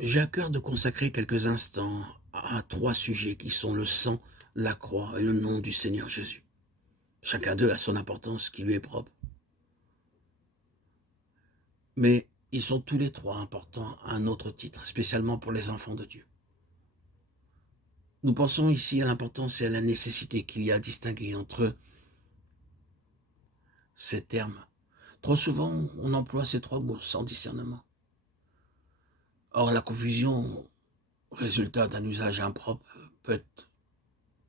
J'ai à cœur de consacrer quelques instants à trois sujets qui sont le sang, la croix et le nom du Seigneur Jésus. Chacun d'eux a son importance qui lui est propre, mais ils sont tous les trois importants à un autre titre, spécialement pour les enfants de Dieu. Nous pensons ici à l'importance et à la nécessité qu'il y a à distinguer entre ces termes. Trop souvent, on emploie ces trois mots sans discernement. Or, la confusion, résultat d'un usage impropre, peut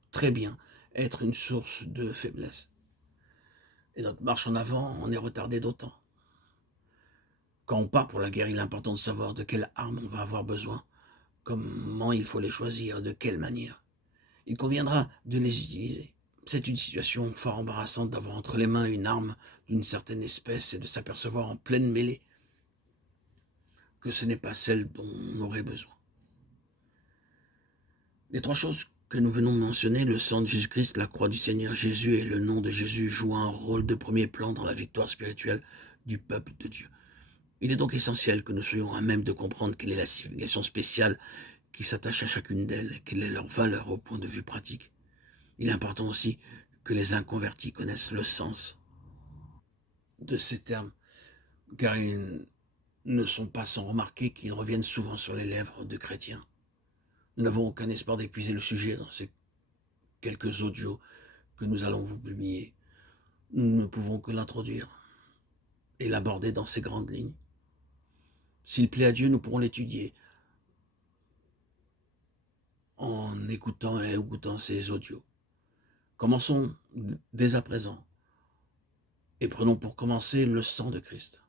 très bien être une source de faiblesse. Et notre marche en avant en est retardée d'autant. Quand on part pour la guerre, il est important de savoir de quelles armes on va avoir besoin, comment il faut les choisir, de quelle manière. Il conviendra de les utiliser. C'est une situation fort embarrassante d'avoir entre les mains une arme d'une certaine espèce et de s'apercevoir en pleine mêlée que ce n'est pas celle dont on aurait besoin. Les trois choses que nous venons de mentionner, le sang de Jésus-Christ, la croix du Seigneur Jésus et le nom de Jésus, jouent un rôle de premier plan dans la victoire spirituelle du peuple de Dieu. Il est donc essentiel que nous soyons à même de comprendre quelle est la signification spéciale qui s'attache à chacune d'elles et quelle est leur valeur au point de vue pratique. Il est important aussi que les inconvertis connaissent le sens de ces termes, car ils ne sont pas sans remarquer qu'ils reviennent souvent sur les lèvres de chrétiens. Nous n'avons aucun espoir d'épuiser le sujet dans ces quelques audios que nous allons vous publier. Nous ne pouvons que l'introduire et l'aborder dans ses grandes lignes. S'il plaît à Dieu, nous pourrons l'étudier en écoutant et écoutant ces audios. Commençons dès à présent et prenons pour commencer le sang de Christ.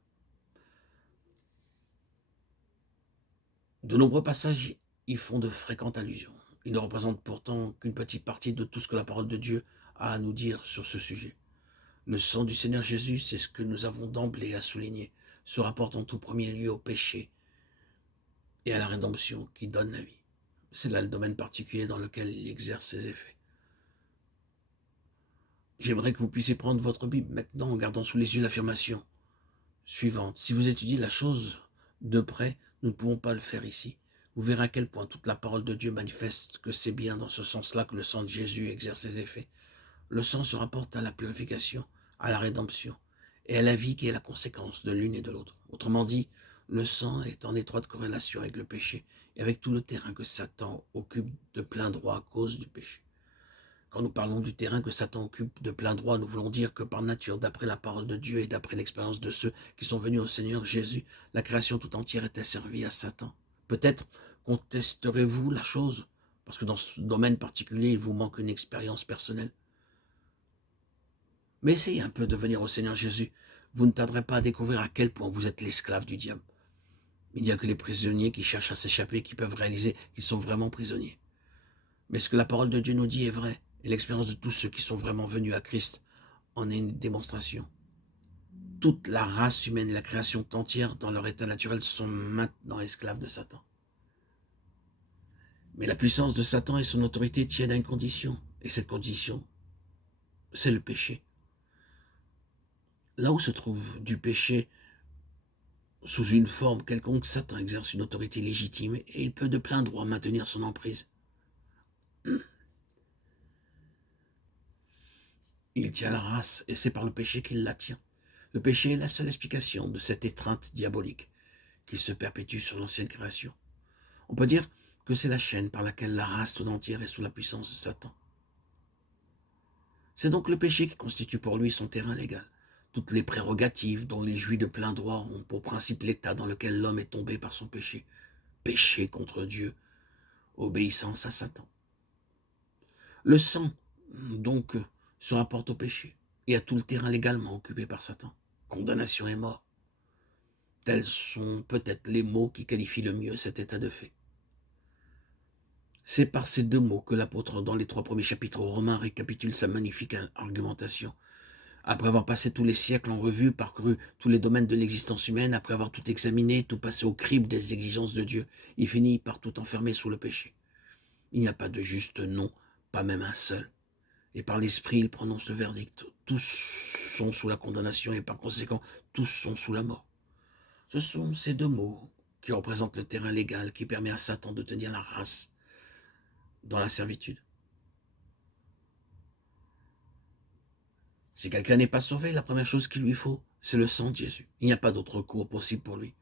De nombreux passages y font de fréquentes allusions. Ils ne représentent pourtant qu'une petite partie de tout ce que la parole de Dieu a à nous dire sur ce sujet. Le sang du Seigneur Jésus, c'est ce que nous avons d'emblée à souligner, se rapporte en tout premier lieu au péché et à la rédemption qui donne la vie. C'est là le domaine particulier dans lequel il exerce ses effets. J'aimerais que vous puissiez prendre votre Bible maintenant en gardant sous les yeux l'affirmation suivante. Si vous étudiez la chose de près, nous ne pouvons pas le faire ici. Vous verrez à quel point toute la parole de Dieu manifeste que c'est bien dans ce sens-là que le sang de Jésus exerce ses effets. Le sang se rapporte à la purification, à la rédemption et à la vie qui est la conséquence de l'une et de l'autre. Autrement dit, le sang est en étroite corrélation avec le péché et avec tout le terrain que Satan occupe de plein droit à cause du péché. Quand nous parlons du terrain que Satan occupe de plein droit, nous voulons dire que par nature, d'après la parole de Dieu et d'après l'expérience de ceux qui sont venus au Seigneur Jésus, la création tout entière était servie à Satan. Peut-être contesterez-vous la chose, parce que dans ce domaine particulier, il vous manque une expérience personnelle. Mais essayez un peu de venir au Seigneur Jésus. Vous ne tarderez pas à découvrir à quel point vous êtes l'esclave du diable. Il n'y a que les prisonniers qui cherchent à s'échapper qui peuvent réaliser qu'ils sont vraiment prisonniers. Mais ce que la parole de Dieu nous dit est vrai, et l'expérience de tous ceux qui sont vraiment venus à Christ en est une démonstration. Toute la race humaine et la création entière, dans leur état naturel, sont maintenant esclaves de Satan. Mais la puissance de Satan et son autorité tiennent à une condition, et cette condition, c'est le péché. Là où se trouve du péché, sous une forme quelconque, Satan exerce une autorité légitime et il peut de plein droit maintenir son emprise. Il tient la race et c'est par le péché qu'il la tient. Le péché est la seule explication de cette étreinte diabolique qui se perpétue sur l'ancienne création. On peut dire que c'est la chaîne par laquelle la race tout entière est sous la puissance de Satan. C'est donc le péché qui constitue pour lui son terrain légal. Toutes les prérogatives dont il jouit de plein droit ont pour principe l'état dans lequel l'homme est tombé par son péché. Péché contre Dieu, obéissance à Satan. Le sang, donc, se rapporte au péché et à tout le terrain légalement occupé par Satan. Condamnation et mort. Tels sont peut-être les mots qui qualifient le mieux cet état de fait. C'est par ces deux mots que l'apôtre, dans les 3 premiers chapitres aux Romains, récapitule sa magnifique argumentation. Après avoir passé tous les siècles en revue, parcouru tous les domaines de l'existence humaine, après avoir tout examiné, tout passé au crible des exigences de Dieu, il finit par tout enfermer sous le péché. Il n'y a pas de juste nom, pas même un seul. Et par l'esprit, il prononce le verdict. Tous sont sous la condamnation et par conséquent, tous sont sous la mort. Ce sont ces deux mots qui représente le terrain légal, qui permet à Satan de tenir la race dans la servitude. Si quelqu'un n'est pas sauvé, la première chose qu'il lui faut, c'est le sang de Jésus. Il n'y a pas d'autre recours possible pour lui.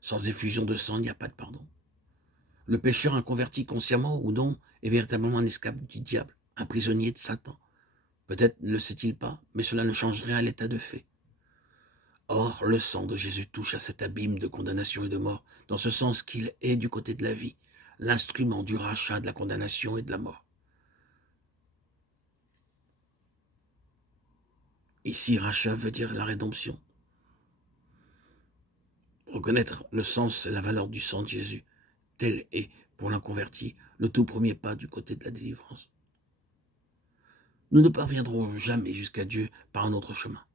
Sans effusion de sang, il n'y a pas de pardon. Le pécheur inconverti consciemment ou non est véritablement un esclave du diable, un prisonnier de Satan. Peut-être ne le sait-il pas, mais cela ne change rien à l'état de fait. Or, le sang de Jésus touche à cet abîme de condamnation et de mort, dans ce sens qu'il est du côté de la vie, l'instrument du rachat de la condamnation et de la mort. Ici, rachat veut dire la rédemption. Reconnaître le sens et la valeur du sang de Jésus, tel est, pour l'inconverti, le tout premier pas du côté de la délivrance. Nous ne parviendrons jamais jusqu'à Dieu par un autre chemin.